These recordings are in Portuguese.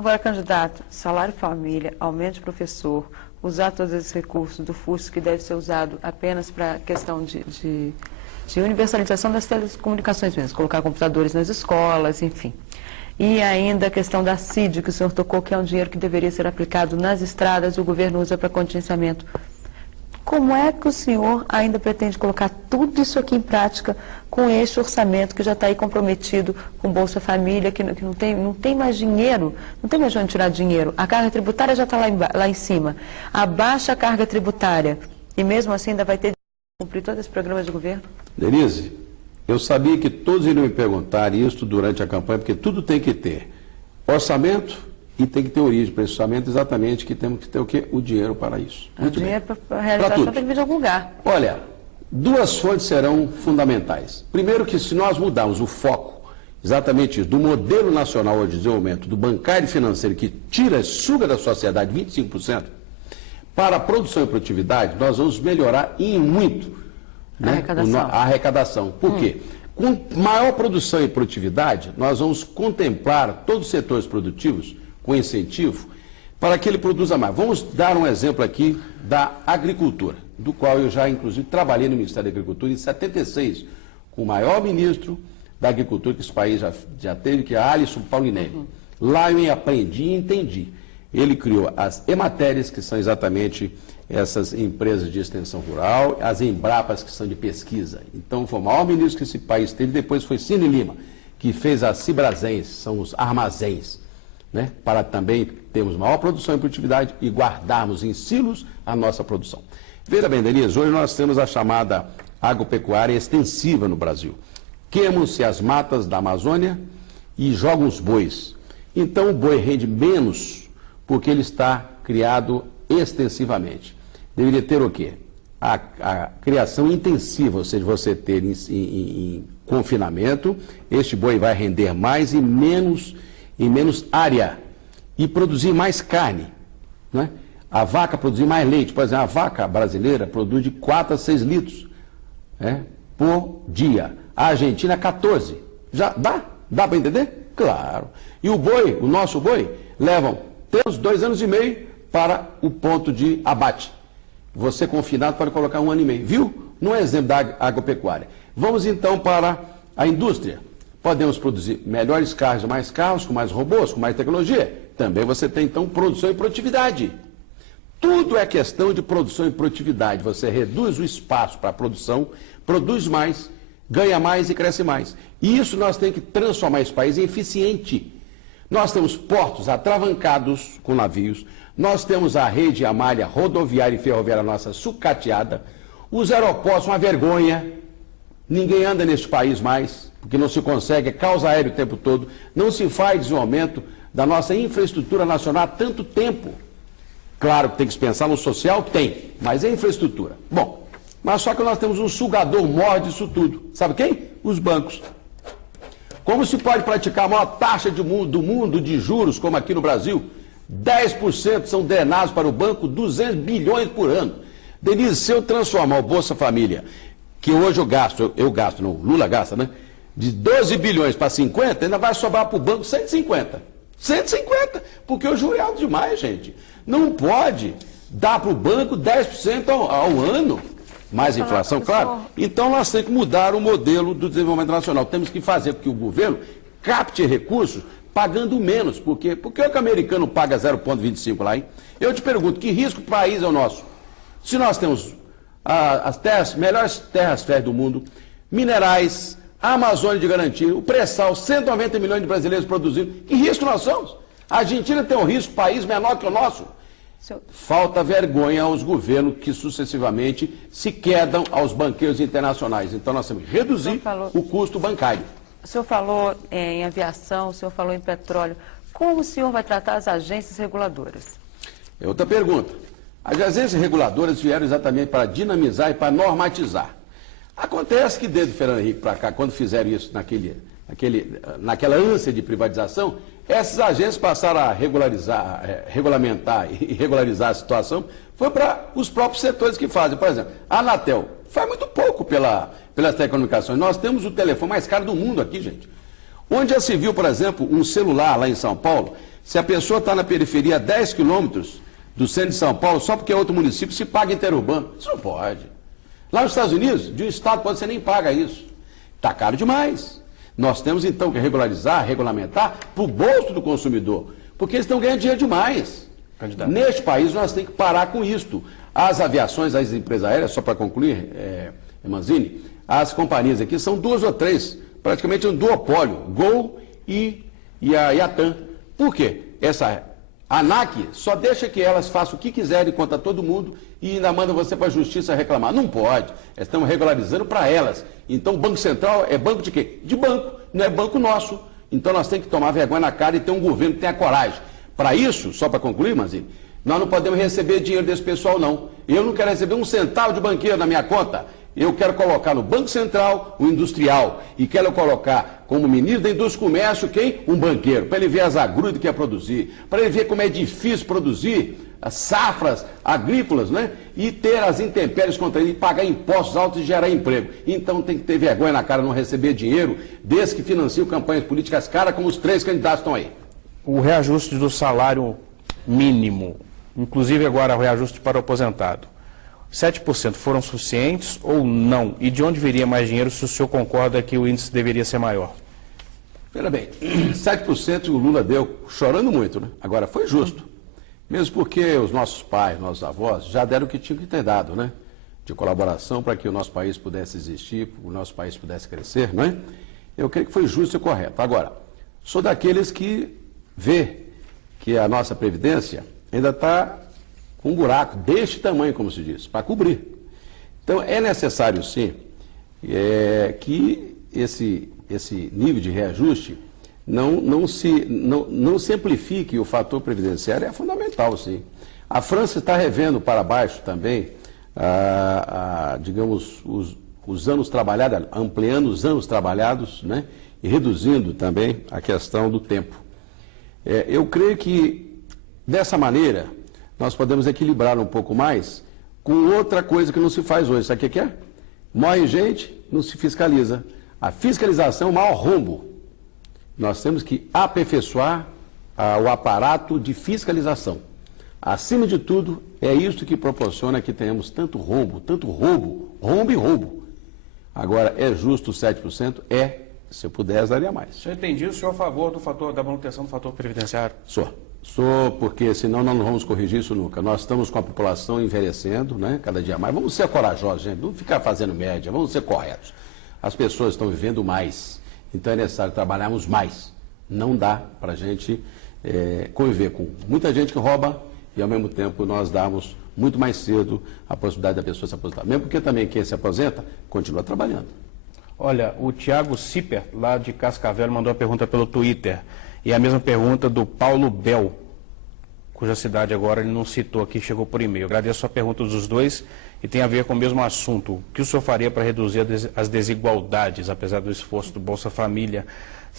Agora, candidato, salário família, aumento de professor, usar todos esses recursos do FUS, que deve ser usado apenas para a questão de universalização das telecomunicações mesmo, colocar computadores nas escolas, enfim. E ainda a questão da CID, que o senhor tocou, que é um dinheiro que deveria ser aplicado nas estradas, o governo usa para contingenciamento. Como é que o senhor ainda pretende colocar tudo isso aqui em prática com este orçamento que já está aí comprometido com Bolsa Família, que não tem mais dinheiro, não tem mais de onde tirar dinheiro. A carga tributária já está lá em cima. Abaixa a carga tributária e mesmo assim ainda vai ter de cumprir todos esses programas de governo? Denise, eu sabia que todos iriam me perguntar isso durante a campanha, porque tudo tem que ter orçamento e tem que ter origem para esse orçamento, exatamente, que temos que ter o quê? O dinheiro para isso. O dinheiro para a realização tem que vir de algum lugar. Olha, duas fontes serão fundamentais. Primeiro que se nós mudarmos o foco, exatamente isso, do modelo nacional de desenvolvimento, do bancário e financeiro, que tira, suga da sociedade 25%, para a produção e produtividade, nós vamos melhorar em muito, né, a arrecadação. Por quê? Com maior produção e produtividade, nós vamos contemplar todos os setores produtivos com incentivo para que ele produza mais. Vamos dar um exemplo aqui da agricultura, do qual eu já, inclusive, trabalhei no Ministério da Agricultura em 76, com o maior ministro da Agricultura que esse país já teve, que é Alisson Paulinelli. Lá eu aprendi e entendi. Ele criou as Ematérias, que são exatamente essas empresas de extensão rural, as Embrapas, que são de pesquisa. Então, foi o maior ministro que esse país teve. Depois foi Cine Lima, que fez as Cibrasens, são os armazéns, né, para também termos maior produção e produtividade e guardarmos em silos a nossa produção. Veja bem, Denise, hoje nós temos a chamada agropecuária extensiva no Brasil. Queimam-se as matas da Amazônia e jogam os bois. Então o boi rende menos porque ele está criado extensivamente. Deveria ter o quê? A criação intensiva, ou seja, você ter em confinamento, este boi vai render mais e menos área e produzir mais carne, né? A vaca produzir mais leite. Por exemplo, a vaca brasileira produz de 4 a 6 litros, né, por dia. A Argentina, 14. Já dá? Dá para entender? Claro. E o boi, o nosso boi, temos 2 anos e meio para o ponto de abate. Você confinado pode colocar 1 ano e meio. Viu? Não é exemplo da agropecuária. Vamos então para a indústria. Podemos produzir melhores carros, mais carros, com mais robôs, com mais tecnologia. Também você tem, então, produção e produtividade. Tudo é questão de produção e produtividade. Você reduz o espaço para a produção, produz mais, ganha mais e cresce mais. E isso nós temos que transformar esse país em eficiente. Nós temos portos atravancados com navios, nós temos a rede, a malha rodoviária e ferroviária nossa sucateada, os aeroportos, uma vergonha. Ninguém anda neste país mais, porque não se consegue, é causa aérea o tempo todo, não se faz desenvolvimento da nossa infraestrutura nacional há tanto tempo. Claro que tem que se pensar no social, tem, mas é infraestrutura. Bom, mas só que nós temos um sugador maior disso tudo. Sabe quem? Os bancos. Como se pode praticar a maior taxa do mundo de juros, como aqui no Brasil? 10% são drenados para o banco, 200 bilhões por ano. Denise, se eu transformar o Bolsa Família, que hoje eu gasto, não, Lula gasta, né? De 12 bilhões para 50, ainda vai sobrar para o banco 150. 150, porque o juro é alto demais, gente. Não pode dar para o banco 10% ao ano. Mais inflação, claro. Então nós temos que mudar o modelo do desenvolvimento nacional. Temos que fazer com que o governo capte recursos pagando menos. Por quê? Por que o americano paga 0,25 lá, hein? Eu te pergunto, que risco para o país é o nosso? Se nós temos as melhores terras férteis do mundo, minerais, a Amazônia de garantia, o pré-sal, 190 milhões de brasileiros produzindo. Que risco nós somos? A Argentina tem um risco, país menor que o nosso. Falta vergonha aos governos que sucessivamente se quedam aos banqueiros internacionais. Então nós temos que reduzir o custo bancário. O senhor falou em aviação, o senhor falou em petróleo. Como o senhor vai tratar as agências reguladoras? É outra pergunta. As agências reguladoras vieram exatamente para dinamizar e para normatizar. Acontece que desde o Fernando Henrique para cá, quando fizeram isso naquela ânsia de privatização, essas agências passaram a regulamentar e regularizar a situação, foi para os próprios setores que fazem. Por exemplo, a Anatel faz muito pouco pelas telecomunicações. Nós temos o telefone mais caro do mundo aqui, gente. Onde já se viu, por exemplo, um celular lá em São Paulo, Se a pessoa está na periferia a 10 quilômetros do centro de São Paulo, só porque é outro município, se paga interurbano. Isso não pode. Lá nos Estados Unidos, de um estado pode, você nem paga isso. Está caro demais. Nós temos então que regularizar, regulamentar para o bolso do consumidor, porque eles estão ganhando dinheiro demais. Candidato. Neste país nós temos que parar com isto. As aviações, as empresas aéreas, só para concluir, Manzini, as companhias aqui são 2 ou 3, praticamente um duopólio, Gol e a TAM. Por quê? Essa ANAC só deixa que elas façam o que quiserem contra todo mundo e ainda manda você para a justiça reclamar. Não pode. Estamos regularizando para elas. Então o Banco Central é banco de quê? De banco, não é banco nosso. Então nós temos que tomar vergonha na cara e ter um governo que tenha coragem. Para isso, só para concluir, Manzini, nós não podemos receber dinheiro desse pessoal, não. Eu não quero receber um centavo de banqueiro na minha conta. Eu quero colocar no Banco Central o industrial e quero colocar como ministro da Indústria e Comércio quem? Um banqueiro, para ele ver as agruras que quer produzir, para ele ver como é difícil produzir as safras agrícolas, né? E ter as intempéries contra ele, pagar impostos altos e gerar emprego. Então tem que ter vergonha na cara, não receber dinheiro desde que financiam campanhas políticas caras como os 3 candidatos estão aí. O reajuste do salário mínimo, inclusive agora o reajuste para o aposentado, 7% foram suficientes ou não? E de onde viria mais dinheiro se o senhor concorda que o índice deveria ser maior? Veja bem, 7% o Lula deu chorando muito, né? Agora, foi justo. Mesmo porque os nossos pais, nossos avós, já deram o que tinham que ter dado, né? De colaboração para que o nosso país pudesse existir, o nosso país pudesse crescer, não é? Eu creio que foi justo e correto. Agora, sou daqueles que vê que a nossa Previdência ainda está com um buraco deste tamanho, como se diz, para cobrir. Então, é necessário, sim, que esse nível de reajuste não se amplifique. O fator previdenciário é fundamental, sim. A França está revendo para baixo também, digamos, os anos trabalhados, ampliando os anos trabalhados, né, e reduzindo também a questão do tempo. Eu creio que, dessa maneira, nós podemos equilibrar um pouco mais com outra coisa que não se faz hoje. Sabe o que é? Morre gente, não se fiscaliza. A fiscalização é o maior rombo. Nós temos que aperfeiçoar o aparato de fiscalização. Acima de tudo, é isso que proporciona que tenhamos tanto roubo e roubo. Agora, é justo 7%? Se eu pudesse, daria mais. Se eu entendi, o senhor é a favor da manutenção do fator previdenciário? Sou, porque senão nós não vamos corrigir isso nunca. Nós estamos com a população envelhecendo, né, cada dia mais. Vamos ser corajosos, gente, não ficar fazendo média, vamos ser corretos. As pessoas estão vivendo mais, então é necessário trabalharmos mais. Não dá para a gente conviver com muita gente que rouba e, ao mesmo tempo, nós damos muito mais cedo a possibilidade da pessoa se aposentar. Mesmo porque também quem se aposenta continua trabalhando. Olha, o Tiago Ciper, lá de Cascavel, mandou a pergunta pelo Twitter. E a mesma pergunta do Paulo Bel, cuja cidade agora ele não citou aqui, chegou por e-mail. Agradeço a pergunta dos dois e tem a ver com o mesmo assunto. O que o senhor faria para reduzir as desigualdades, apesar do esforço do Bolsa Família,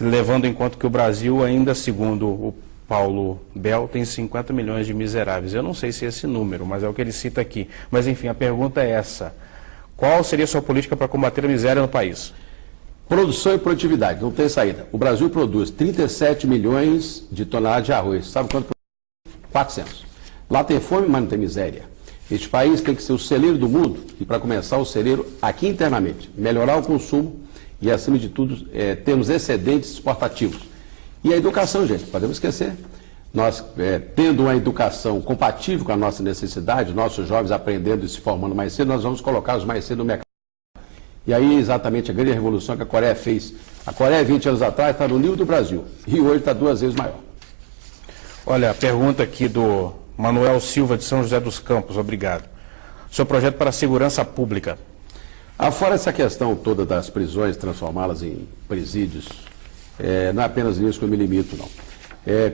levando em conta que o Brasil ainda, segundo o Paulo Bel, tem 50 milhões de miseráveis. Eu não sei se é esse número, mas é o que ele cita aqui. Mas, enfim, a pergunta é essa. Qual seria a sua política para combater a miséria no país? Produção e produtividade, não tem saída. O Brasil produz 37 milhões de toneladas de arroz. Sabe quanto? 400. Lá tem fome, mas não tem miséria. Este país tem que ser o celeiro do mundo e, para começar, o celeiro aqui internamente. Melhorar o consumo e, acima de tudo, termos excedentes exportativos. E a educação, gente, podemos esquecer. Nós, tendo uma educação compatível com a nossa necessidade, nossos jovens aprendendo e se formando mais cedo, nós vamos colocá-los mais cedo no mercado. E aí, exatamente, a grande revolução que a Coreia fez. A Coreia, 20 anos atrás, está no nível do Brasil. E hoje está 2 vezes maior. Olha, a pergunta aqui do Manuel Silva, de São José dos Campos. Obrigado. Seu projeto para a segurança pública. Fora essa questão toda das prisões, transformá-las em presídios, não é apenas nisso que eu me limito, não.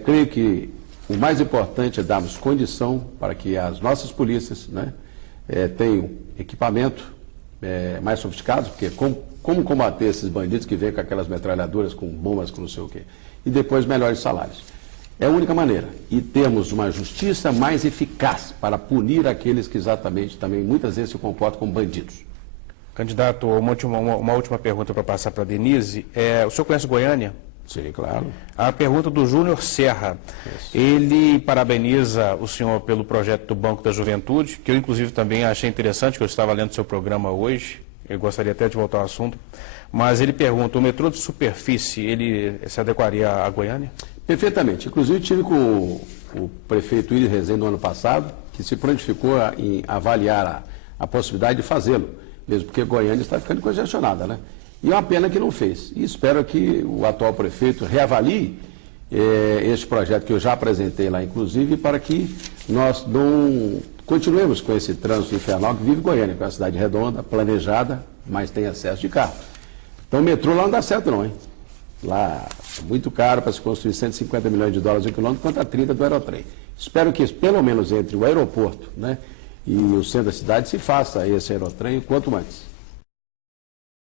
Creio que o mais importante é darmos condição para que as nossas polícias, né, tenham equipamento mais sofisticados, porque como combater esses bandidos que vêm com aquelas metralhadoras, com bombas, com não sei o quê, e depois melhores salários. É a única maneira. E temos uma justiça mais eficaz para punir aqueles que exatamente também muitas vezes se comportam como bandidos. Candidato, uma última pergunta para passar para a Denise. O senhor conhece Goiânia? Sim, claro. A pergunta do Júnior Serra. Isso. Ele parabeniza o senhor pelo projeto do Banco da Juventude, que eu inclusive também achei interessante, que eu estava lendo seu programa hoje, eu gostaria até de voltar ao assunto, mas ele pergunta, o metrô de superfície, ele se adequaria a Goiânia? Perfeitamente. Inclusive, tive com o prefeito Iris Rezende no ano passado, que se prontificou em avaliar a possibilidade de fazê-lo, mesmo porque Goiânia está ficando congestionada, né? E é uma pena que não fez. E espero que o atual prefeito reavalie este projeto que eu já apresentei lá, inclusive, para que nós não continuemos com esse trânsito infernal que vive Goiânia, com a cidade redonda, planejada, mas tem excesso de carro. Então o metrô lá não dá certo não, hein? Lá é muito caro para se construir 150 milhões de dólares um quilômetro, contra 30 do aerotrem. Espero que, pelo menos entre o aeroporto, né, e o centro da cidade, se faça esse aerotrem o quanto antes.